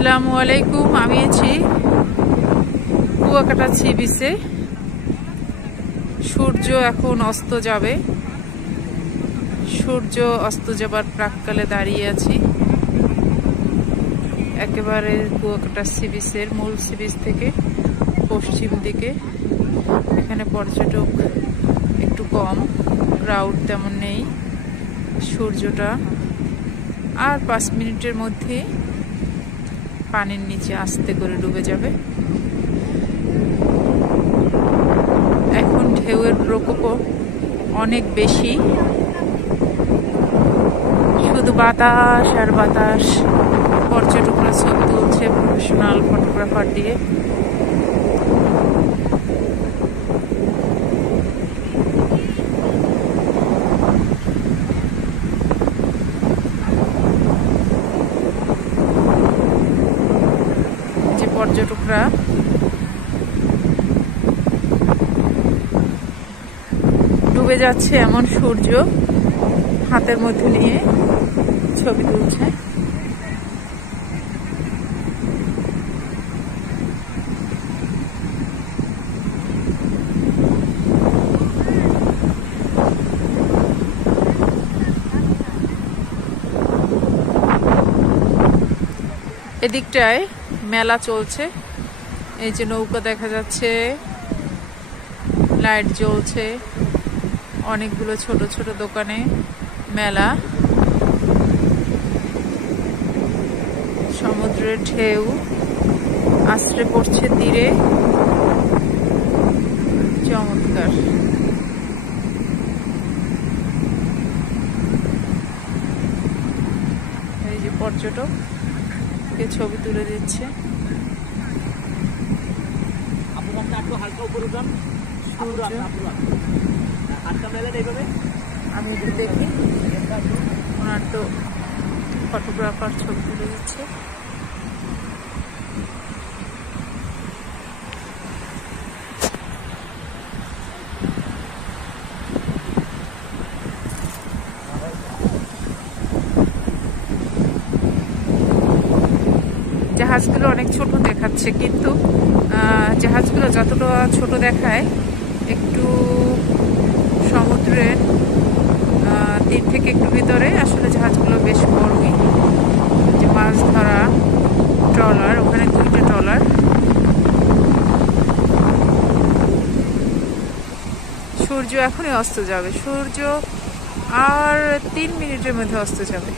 আসসালামু আলাইকুম। আমি আছি কুয়াকাটা সি বিচে। সূর্য এখন অস্ত যাবে। সূর্য অস্ত যাবার প্রাক্কালে দাঁড়িয়ে আছি একেবারে কুয়াকাটা সি বিচের মূল সি বিচ থেকে পশ্চিম দিকে। এখানে পর্যটক একটু কম, ক্রাউড তেমন নেই। সূর্যটা আর 5 মিনিটের মধ্যে পানির নিচে আস্তে করে ডুবে যাবে। এখন ঢেউয়ের প্রকোপও অনেক বেশি, শুধু বাতাস আর বাতাস। পর্যটকরা ছবি তুলছে প্রফেশনাল ফটোগ্রাফার দিয়ে। যে পর্যটকরা ডুবে যাচ্ছে এমন সূর্য হাতের মধ্যে নিয়ে ছবি তুলছে। এদিকটায় মেলা চলছে, এই যে নৌকা দেখা যাচ্ছে, লাইট জ্বলছে, অনেকগুলো ছোট ছোট দোকানে মেলা। সমুদ্রের ঢেউ আছড়ে পড়ছে তীরে, চমৎকার। এই যে পর্যটক ছবি তুলে দিচ্ছে। আমি একটু দেখি, ওনার তো ফটোগ্রাফার ছবি তুলে দিচ্ছে। জাহাজগুলো অনেক ছোট দেখাচ্ছে, কিন্তু জাহাজগুলো যতটা ছোট দেখায়, একটু সমুদ্রের তীর থেকে একটু ভিতরে আসলে জাহাজগুলো বেশ বড়ই। যে মাছ ধরা ট্রলার, ওখানে 2টা ট্রলার। সূর্য এখনই অস্ত যাবে, সূর্য আর 3 মিনিটের মধ্যে অস্ত যাবে।